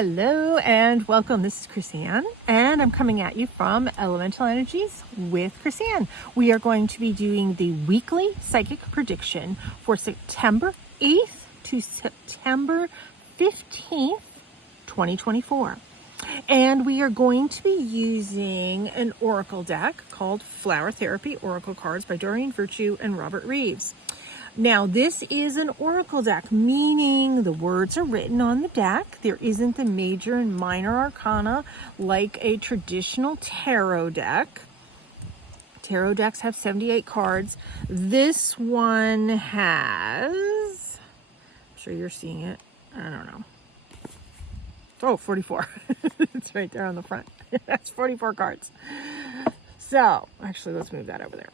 Hello and welcome. This is Chrisanne, and I'm coming at you from Elemental Energies with Chrisanne. We are going to be doing the weekly psychic prediction for September 8th to September 15th, 2024. And we are going to be using an oracle deck called Flower Therapy Oracle Cards by Doreen Virtue and Robert Reeves. Now, this is an oracle deck, meaning the words are written on the deck. There isn't the major and minor arcana like a traditional tarot deck. Tarot decks have 78 cards. This one has, I'm sure you're seeing it, I don't know. Oh, 44. It's right there on the front. That's 44 cards. So, actually, let's move that over there.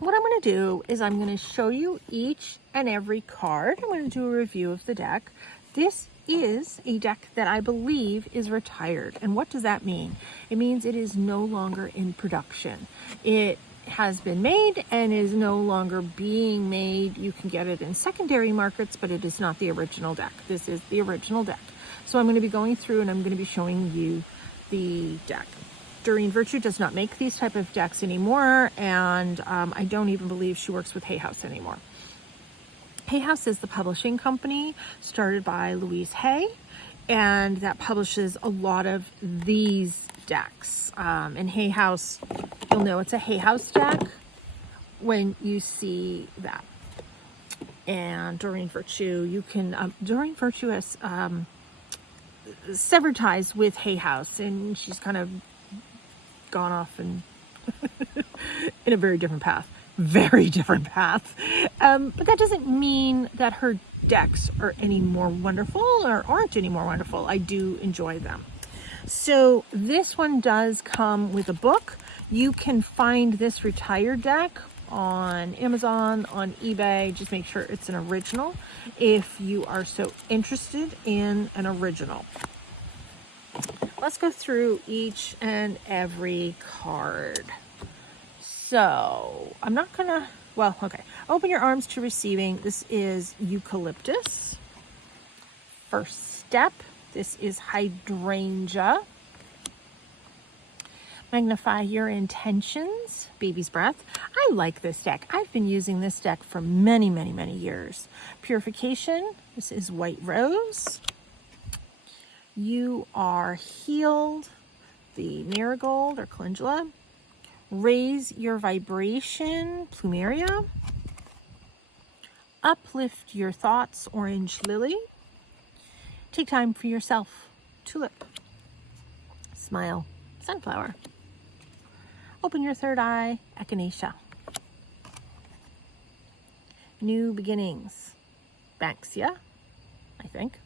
What I'm going to do is I'm going to show you each and every card. I'm going to do a review of the deck. This is a deck that I believe is retired. And what does that mean? It means it is no longer in production. It has been made and is no longer being made. You can get it in secondary markets, but it is not the original deck. This is the original deck. So I'm going to be going through and I'm going to be showing you the deck. Doreen Virtue does not make these type of decks anymore, and I don't even believe she works with Hay House anymore. Hay House is the publishing company started by Louise Hay, and that publishes a lot of these decks. And Hay House, you'll know it's a Hay House deck when you see that. And Doreen Virtue, you can, Doreen Virtue has severed ties with Hay House, and she's kind of gone off and in a very different path. But that doesn't mean that her decks are any more wonderful or aren't any more wonderful. I do enjoy them. So this one does come with a book. You can find this retired deck on Amazon, on eBay. Just make sure it's an original if you are so interested in an original. Let's go through each and every card. So I'm not gonna, well, okay. Open your arms to receiving. This is eucalyptus. First step, this is hydrangea. Magnify your intentions, baby's breath. I like this deck. I've been using this deck for many, many, many years. Purification, this is white rose. You are healed, the marigold or calendula. Raise your vibration, plumeria. Uplift your thoughts, orange lily. Take time for yourself, tulip. Smile, sunflower. Open your third eye, echinacea. New beginnings, banksia, I think.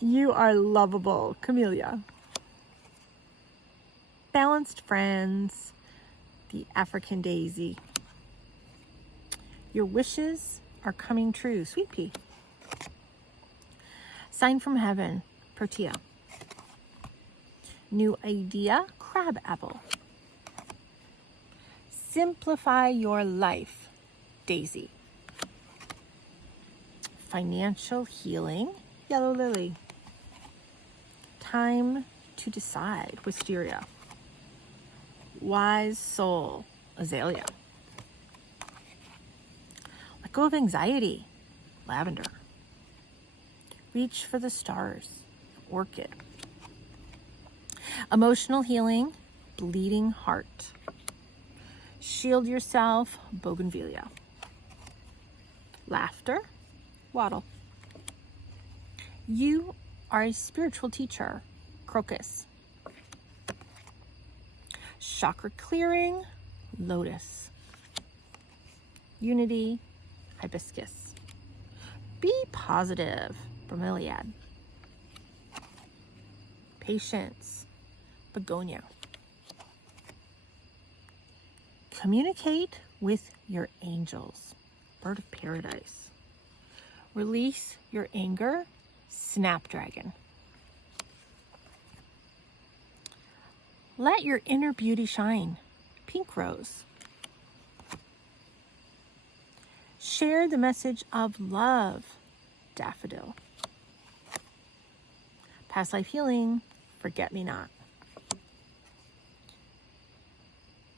You are lovable, camellia. Balanced friends, the African daisy. Your wishes are coming true, sweet pea. Sign from heaven, protea. New idea, crab apple. Simplify your life, daisy. Financial healing, yellow lily. Time to decide, wisteria. Wise soul, azalea. Let go of anxiety, lavender. Reach for the stars, orchid. Emotional healing, bleeding heart. Shield yourself, bougainvillea. Laughter, wattle. You are a spiritual teacher, crocus. Chakra clearing, lotus. Unity, hibiscus. Be positive, bromeliad. Patience, begonia. Communicate with your angels, bird of paradise. Release your anger, snapdragon. Let your inner beauty shine, pink rose. Share the message of love, daffodil. Past life healing, forget me not.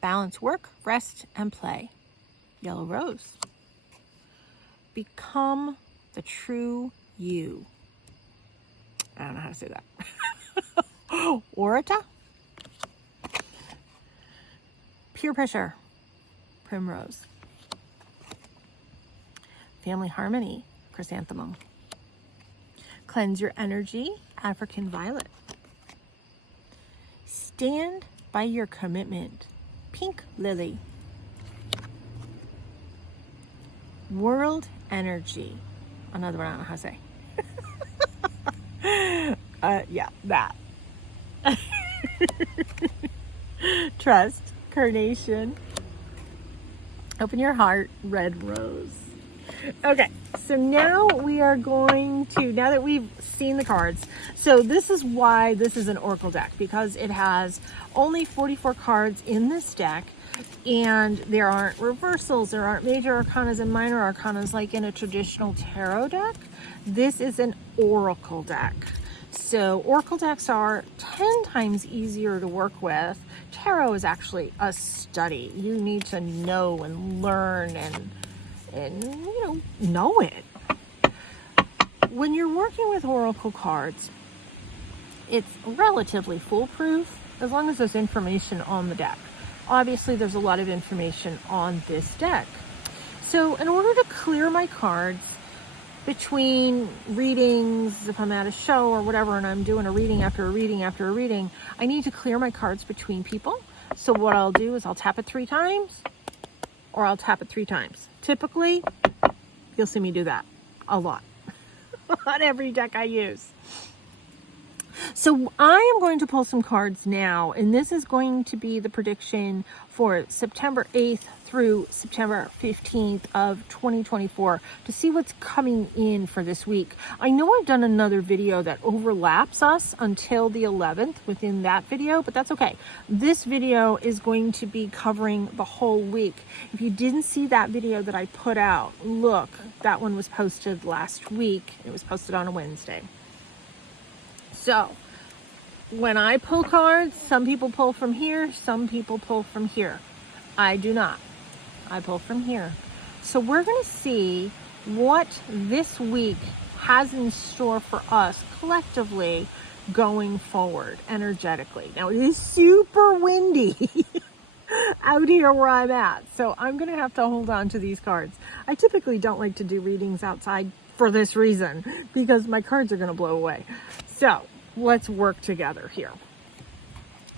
Balance work, rest, and play. Yellow rose. Become the true you. I don't know how to say that. Orata. Peer pressure. Primrose. Family harmony. Chrysanthemum. Cleanse your energy. African violet. Stand by your commitment. Pink lily. World energy. Another one I don't know how to say. Yeah, that. Trust. Carnation. Open your heart. Red rose. Okay, so now we are going to, now that we've seen the cards, so this is why this is an oracle deck, because it has only 44 cards in this deck, and there aren't reversals, there aren't major arcanas and minor arcanas like in a traditional tarot deck. This is an oracle deck. So oracle decks are 10 times easier to work with. Tarot is actually a study. You need to know and learn and know it. When you're working with oracle cards, it's relatively foolproof as long as there's information on the deck. Obviously, there's a lot of information on this deck. So in order to clear my cards between readings, if I'm at a show or whatever, and I'm doing a reading after a reading after a reading, I need to clear my cards between people. So what I'll do is I'll tap it 3 times, or I'll tap it 3 times. Typically, you'll see me do that a lot on every deck I use. So I am going to pull some cards now, and this is going to be the prediction for September 8th through September 15th of 2024 to see what's coming in for this week. I know I've done another video that overlaps us until the 11th within that video, but that's okay. This video is going to be covering the whole week. If you didn't see that video that I put out, look, that one was posted last week. It was posted on a Wednesday. So when I pull cards, some people pull from here, some people pull from here. I do not. I pull from here. So we're going to see what this week has in store for us collectively going forward energetically. Now it is super windy out here where I'm at, so I'm going to have to hold on to these cards. I typically don't like to do readings outside for this reason, because my cards are going to blow away. So let's work together here.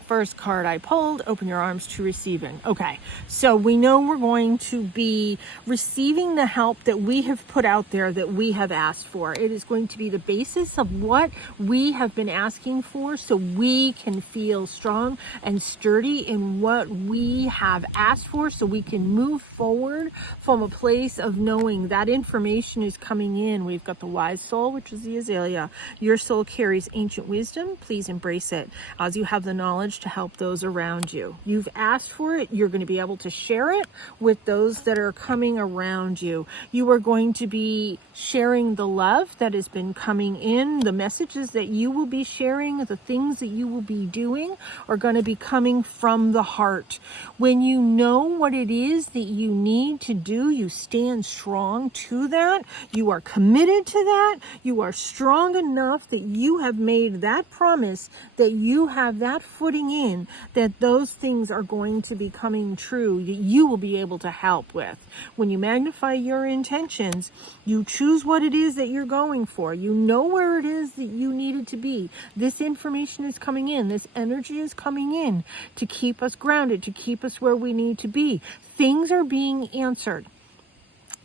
First card I pulled, open your arms to receiving. Okay, so we know we're going to be receiving the help that we have put out there, that we have asked for. It is going to be the basis of what we have been asking for, so we can feel strong and sturdy in what we have asked for, so we can move forward from a place of knowing that information is coming in. We've got the wise soul, which is the azalea. Your soul carries ancient wisdom. Please embrace it as you have the knowledge to help those around you. You've asked for it. You're going to be able to share it with those that are coming around you. You are going to be sharing the love that has been coming in. The messages that you will be sharing, the things that you will be doing are going to be coming from the heart. When you know what it is that you need to do, you stand strong to that. You are committed to that. You are strong enough that you have made that promise, that you have that footing in, that those things are going to be coming true, that you will be able to help with. When you magnify your intentions, you choose what it is that you're going for. You know where it is that you needed to be. This information is coming in. This energy is coming in to keep us grounded, to keep us where we need to be. Things are being answered.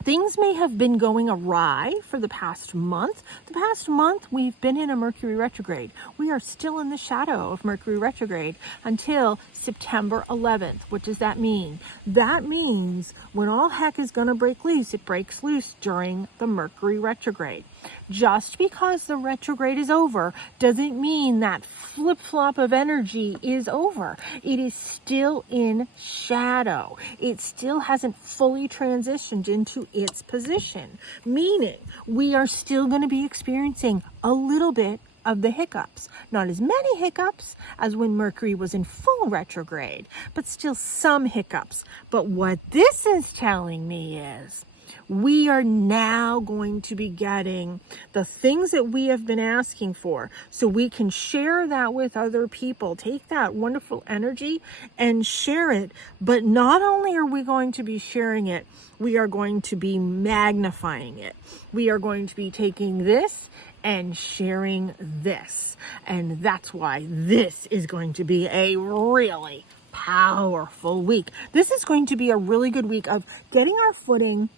Things may have been going awry for the past month. The past month, we've been in a Mercury retrograde. We are still in the shadow of Mercury retrograde until September 11th. What does that mean? That means when all heck is going to break loose, it breaks loose during the Mercury retrograde. Just because the retrograde is over doesn't mean that flip-flop of energy is over. It is still in shadow. It still hasn't fully transitioned into its position, meaning we are still going to be experiencing a little bit of the hiccups. Not as many hiccups as when Mercury was in full retrograde, but still some hiccups. But what this is telling me is we are now going to be getting the things that we have been asking for, so we can share that with other people. Take that wonderful energy and share it. But not only are we going to be sharing it, we are going to be magnifying it. We are going to be taking this and sharing this. And that's why this is going to be a really powerful week. This is going to be a really good week of getting our footing,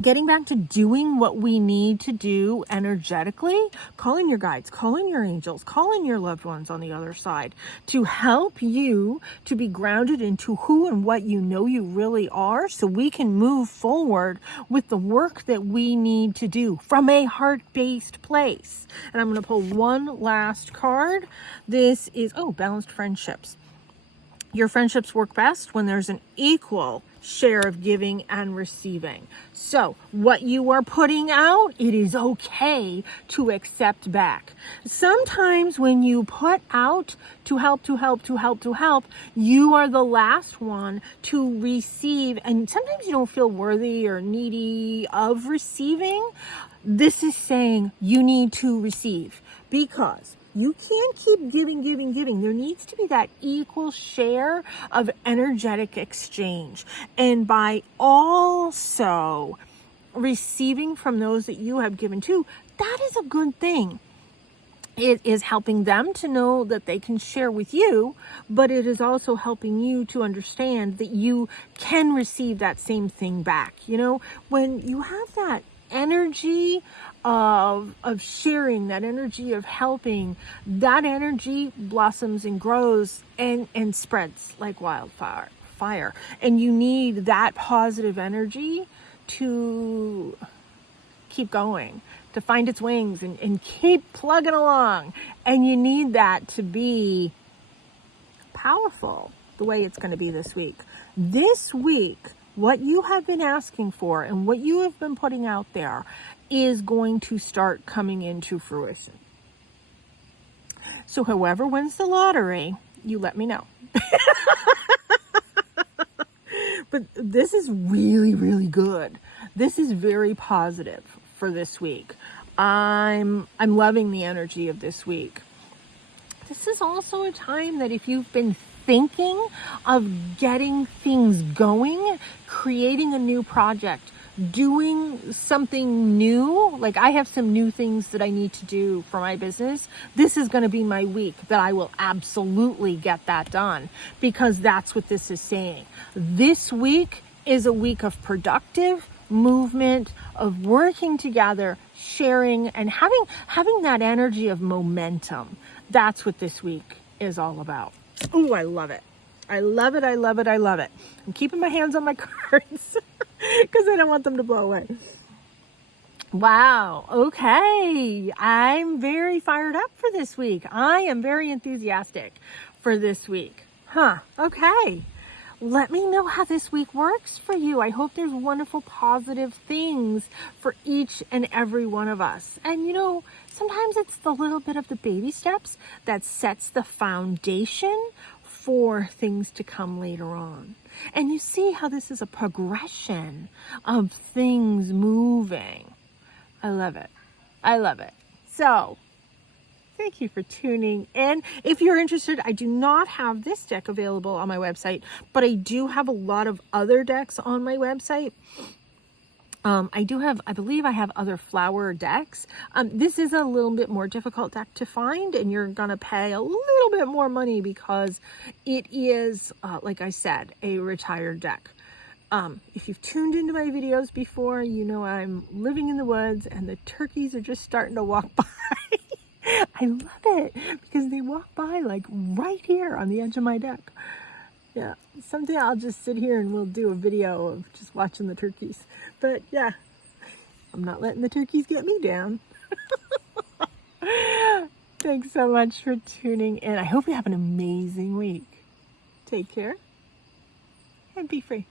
getting back to doing what we need to do energetically, calling your guides, calling your angels, calling your loved ones on the other side to help you to be grounded into who and what you know you really are, so we can move forward with the work that we need to do from a heart-based place. And I'm going to pull one last card. This is, balanced friendships. Your friendships work best when there's an equal share of giving and receiving. So what you are putting out, it is okay to accept back. Sometimes when you put out to help, you are the last one to receive. And sometimes you don't feel worthy or needy of receiving. This is saying you need to receive, because you can't keep giving. There needs to be that equal share of energetic exchange. And by also receiving from those that you have given to, that is a good thing. It is helping them to know that they can share with you, but it is also helping you to understand that you can receive that same thing back. You know, when you have that energy of sharing, that energy of helping, that energy blossoms and grows and spreads like wildfire. And you need that positive energy to keep going, to find its wings and keep plugging along. And you need that to be powerful the way it's going to be this week. This week, what you have been asking for and what you have been putting out there is going to start coming into fruition. So whoever wins the lottery, you let me know. But this is really, really good. This is very positive for this week. I'm loving the energy of this week. This is also a time that if you've been thinking of getting things going, creating a new project, doing something new, like I have some new things that I need to do for my business, this is going to be my week that I will absolutely get that done, because that's what this is saying. This week is a week of productive movement, of working together, sharing, and having that energy of momentum. That's what this week is all about. Ooh, I love it. I love it. I'm keeping my hands on my cards because I don't want them to blow away. Wow. Okay. I'm very fired up for this week. I am very enthusiastic for this week. Okay. Let me know how this week works for you. I hope there's wonderful, positive things for each and every one of us. And you know, sometimes it's the little bit of the baby steps that sets the foundation for things to come later on. And you see how this is a progression of things moving. I love it. So, thank you for tuning in. If you're interested, I do not have this deck available on my website, but I do have a lot of other decks on my website. I believe I have other flower decks. This is a little bit more difficult deck to find, and you're going to pay a little bit more money because it is, like I said, a retired deck. If you've tuned into my videos before, you know I'm living in the woods and the turkeys are just starting to walk by. I love it because they walk by like right here on the edge of my deck. Yeah, someday I'll just sit here and we'll do a video of just watching the turkeys. But yeah, I'm not letting the turkeys get me down. Thanks so much for tuning in. I hope you have an amazing week. Take care and be free.